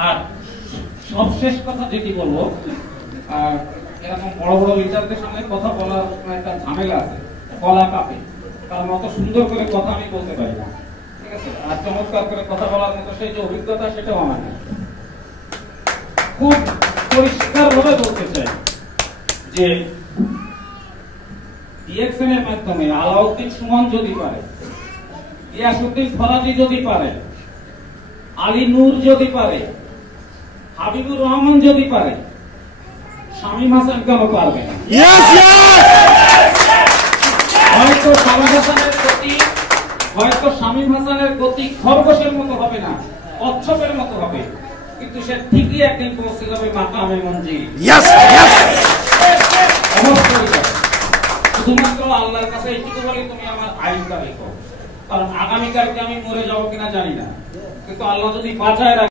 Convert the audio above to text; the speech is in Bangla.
আর সবশেষ কথা যেটি বলবো, এরকম বড় বড় লিডারদের সামনে কথা বলার একটা ঝামেলা আছে, গলা কাঁপে, কারণ অত সুন্দর করে কথা আমি বলতে পারি না, ঠিক আছে? আর চমৎকার করে কথা বলার মতো সেই যে অভিজ্ঞতা, সেটাও আমার নেই। খুব পরিষ্কার ভাবে বলতে চাই যে ডিএক্সএন এর মাধ্যমে আলাউদ্দিন সুমন যদি পারে, ইয়াসউদ্দিন ফরাজি যদি পারে, আলী নূর যদি পারে, হাবিবুর রহমান যদি পারে, শামীম হাসান কেন পারবে না? হয়তো শামীম হাসানের গতি খরগোশের মতো হবে না, কচ্ছপের মতো হবে, কিন্তু সে ঠিকই একদিন পৌঁছে যাবে মাকামে মঞ্জিল। শুধুমাত্র আল্লাহর কাছে এইটুকু বলি, তুমি আমার আইনটা রেখো, কারণ আগামীকালকে আমি মরে যাবো কিনা জানি না, কিন্তু আল্লাহ যদি বাঁচায়